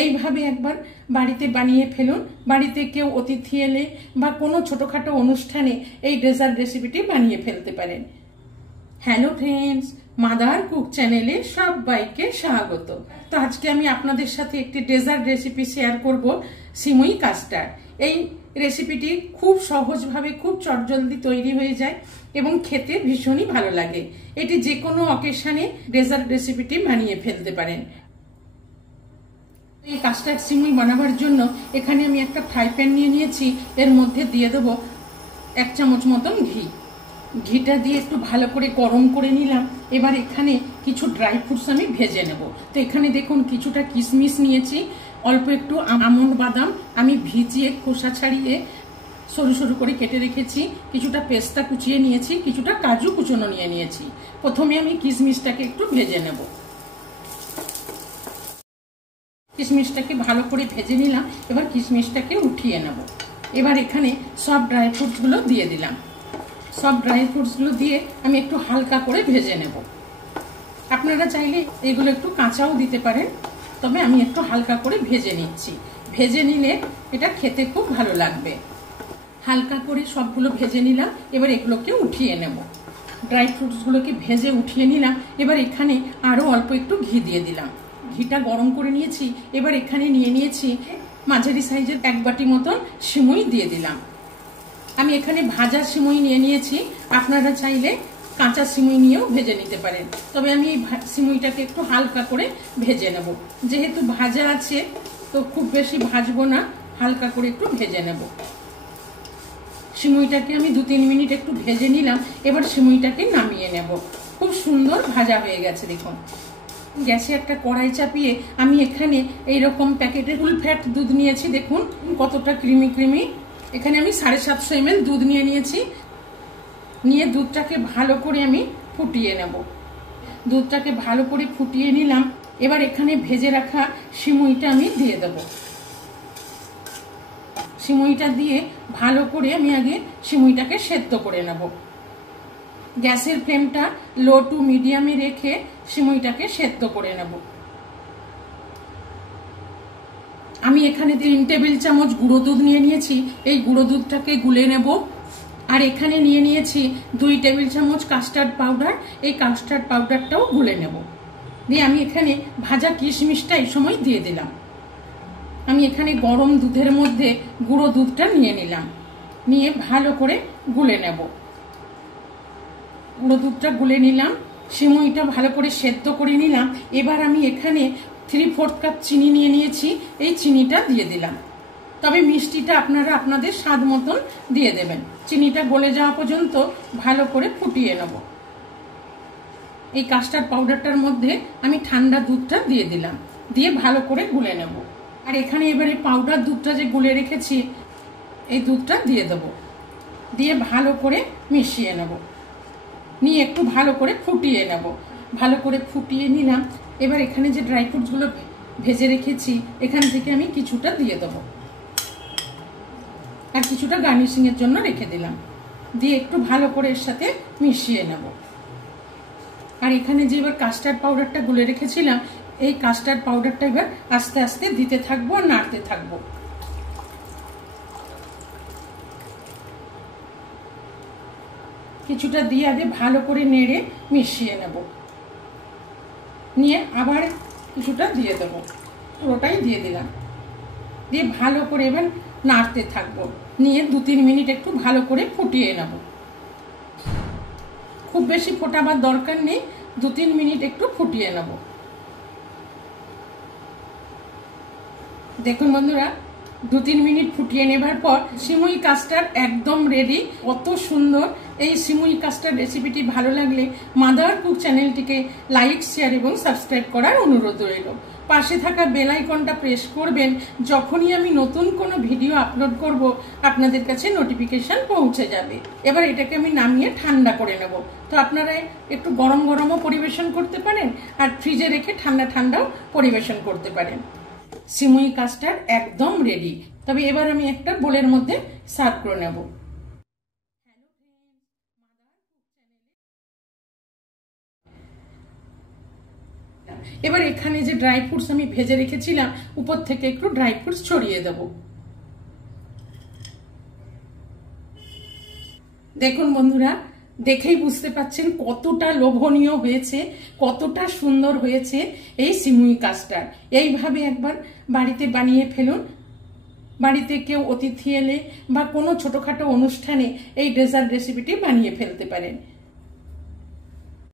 এইভাবে একবার বাড়িতে বানিয়ে ফেলুন। বাড়িতে কেউ অতিথি এলে বা কোনো ছোটখাটো অনুষ্ঠানে এই ডেজার্ট রেসিপিটি বানিয়ে ফেলতে পারেন। হ্যালো ফ্রেন্ডস, মাদার কুক চ্যানেলে সবাইকে স্বাগত। তো আজকে আমি আপনাদের সাথে একটি ডেজার্ট রেসিপি শেয়ার করব, সিমুই কাস্টার্ড। এই রেসিপিটি খুব সহজভাবে খুব চটজলদি তৈরি হয়ে যায় এবং খেতে ভীষণই ভালো লাগে। এটি যে কোনো অকেশনে ডেজার্ট রেসিপিটি বানিয়ে ফেলতে পারেন। এই কাস্টার্ড সিমুই বানাবার জন্য এখানে আমি একটা ফ্রাই প্যান নিয়ে নিয়েছি। এর মধ্যে দিয়ে দেবো 1 চামচ মতন ঘি। ঘিটা দিয়ে একটু ভালো করে গরম করে নিলাম। এবার এখানে কিছু ড্রাই ফ্রুটস আমি ভেজে নেব। তো এখানে দেখুন কিছুটা কিশমিশ নিয়েছি, অল্প একটু আমন্ড বাদাম আমি ভিজিয়ে খোসা ছাড়িয়ে সরু সরু করে কেটে রেখেছি, কিছুটা পেস্তা কুচিয়ে নিয়েছি, কিছুটা কাজু কুচনো নিয়ে নিয়েছি। প্রথমে আমি কিশমিশটাকে একটু ভেজে নেব। কিশমিশটাকে ভালো করে ভেজে নিলাম। এবার কিশমিশটাকে উঠিয়ে নেব। এবার এখানে সব ড্রাই ফ্রুটসগুলো দিয়ে দিলাম। সব ড্রাই ফ্রুটসগুলো দিয়ে আমি একটু হালকা করে ভেজে নেব। আপনারা চাইলে এগুলো একটু কাঁচাও দিতে পারেন, তবে আমি একটু হালকা করে ভেজে নিচ্ছি। ভেজে নিলে এটা খেতে খুব ভালো লাগবে। হালকা করে সবগুলো ভেজে নিলাম। এবার এগুলোকে উঠিয়ে নেব। ড্রাই ফ্রুটসগুলোকে ভেজে উঠিয়ে নিলাম। এবার এখানে আরও অল্প একটু ঘি দিয়ে দিলাম। ঘিটা গরম করে নিয়েছি। এবার এখানে নিয়ে নিয়েছি মাঝারি সাইজের 1 বাটি মতন সিমুই দিয়ে দিলাম। আমি এখানে ভাজা সিমুই নিয়ে নিয়েছি, আপনারা চাইলে কাঁচা সিমুই নিয়েও ভেজে নিতে পারেন। তবে আমি এই সিমুইটাকে একটু হালকা করে ভেজে নেব। যেহেতু ভাজা আছে তো খুব বেশি ভাজবো না, হালকা করে একটু ভেজে নেব। সিমুইটাকে আমি 2-3 মিনিট একটু ভেজে নিলাম। এবার সিমুইটাকে নামিয়ে নেব। খুব সুন্দর ভাজা হয়ে গেছে দেখুন। গ্যাসে একটা কড়াই চাপিয়ে আমি এখানে এইরকম প্যাকেটের ফুল ফ্যাট দুধ নিয়েছি। দেখুন কতটা ক্রিমি ক্রিমি। এখানে আমি 750 ml দুধ নিয়ে নিয়েছি। নিয়ে দুধটাকে ভালো করে আমি ফুটিয়ে নেব। দুধটাকে ভালো করে ফুটিয়ে নিলাম। এবার এখানে ভেজে রাখা সিমুইটা আমি দিয়ে দেব। সিমুইটা দিয়ে ভালো করে আমি আগে সিমুইটাকে সেদ্ধ করে নেব। গ্যাসের ফ্লেমটা লো টু মিডিয়ামে রেখে সিমুইটাকে সেদ্ধ করে নেব। আমি এখানে 3 টেবিল চামচ গুঁড়ো দুধ নিয়ে নিয়েছি। এই গুঁড়ো দুধটাকে গুলে নেব। আর এখানে নিয়ে নিয়েছি 2 টেবিল চামচ কাস্টার্ড পাউডার। এই কাস্টার্ড পাউডারটাও গুলে নেব। দিয়ে আমি এখানে ভাজা কিশমিশটা এই সময় দিয়ে দিলাম। আমি এখানে গরম দুধের মধ্যে গুঁড়ো দুধটা নিয়ে নিলাম। নিয়ে ভালো করে গুলে নেব। গুঁড়ো দুধটা গুলে নিলাম। সিমুইটা ভালো করে সেদ্ধ করে নিলাম। এবার আমি এখানে 3/4 কাপ চিনি নিয়ে নিয়েছি। এই চিনিটা দিয়ে দিলাম। তবে মিষ্টিটা আপনারা আপনাদের স্বাদ মতন দিয়ে দেবেন। চিনিটা গলে যাওয়া পর্যন্ত ভালো করে ফুটিয়ে নেব। এই কাস্টার্ড পাউডারটার মধ্যে আমি ঠান্ডা দুধটা দিয়ে দিলাম। দিয়ে ভালো করে গুলে নেব। আর এখানে এবারে পাউডার দুধটা যে গুলে রেখেছি এই দুধটা দিয়ে দেব। দিয়ে ভালো করে মিশিয়ে নেব। নিয়ে একটু ভালো করে ফুটিয়ে নেব। ভালো করে ফুটিয়ে নিলাম। এবার এখানে যে ড্রাই ফ্রুটসগুলো ভেজে রেখেছি এখান থেকে আমি কিছুটা দিয়ে দেবো। আর কিছুটা গার্নিশিং এর জন্য রেখে দিলাম। দিয়ে একটু ভালো করে এর সাথে মিশিয়ে নেব। আর এখানে যে এবার কাস্টার্ড পাউডারটা গুলে রেখেছিলাম এই কাস্টার্ড পাউডারটা এবার আস্তে আস্তে দিতে থাকবো আর নাড়তে থাকবো। কিছুটা দিয়ে আগে ভালো করে নেড়ে মিশিয়ে নেব। নিয়ে আবার কিছুটা দিয়ে দেবো। পুরোটাই দিয়ে দিলাম। দিয়ে ভালো করে এবার নাড়তে থাকবো। নিয়ে 2-3 মিনিট একটু ভালো করে ফুটিয়ে নেব। খুব বেশি ফোটাবার দরকার নেই, 2-3 মিনিট একটু ফুটিয়ে নেব। দেখুন বন্ধুরা, 2-3 মিনিট ফুটিয়ে নেবার পর সিমুই কাস্টার্ড একদম রেডি। কত সুন্দর এই সিমুই কাস্টার্ড রেসিপিটি ভালো লাগলে মাদার কুক চ্যানেলটিকে লাইক, শেয়ার এবং সাবস্ক্রাইব করার অনুরোধ রইল। পাশে থাকা বেল আইকনটা প্রেস করবেন। যখনই আমি নতুন কোনো ভিডিও আপলোড করব আপনাদের কাছে নোটিফিকেশন পৌঁছে যাবে। এবার এটাকে আমি নামিয়ে ঠান্ডা করে নেব। তো আপনারা একটু গরম গরমও পরিবেশন করতে পারেন আর ফ্রিজে রেখে ঠান্ডা ঠান্ডাও পরিবেশন করতে পারেন। সিমুই কাস্টার্ড একদম রেডি। তবে এবার আমি একটা বোলের মধ্যে সার্ভ করে নেব। এবার এখানে যে ড্রাই ফ্রুটস আমি ভেজে রেখেছিলাম উপর থেকে একটু ড্রাই ফ্রুটস ছড়িয়ে দেব। দেখুন বন্ধুরা, দেখেই বুঝতে পাচ্ছেন কতটা লোভনীয় হয়েছে, কতটা সুন্দর হয়েছে এই সিমুই কাস্টার্ড। এইভাবে একবার বাড়িতে বানিয়ে ফেলুন। বাড়িতে কেউ অতিথি এলে বা কোনো ছোটখাটো অনুষ্ঠানে এই ডেজার্ট রেসিপিটি বানিয়ে ফেলতে পারেন।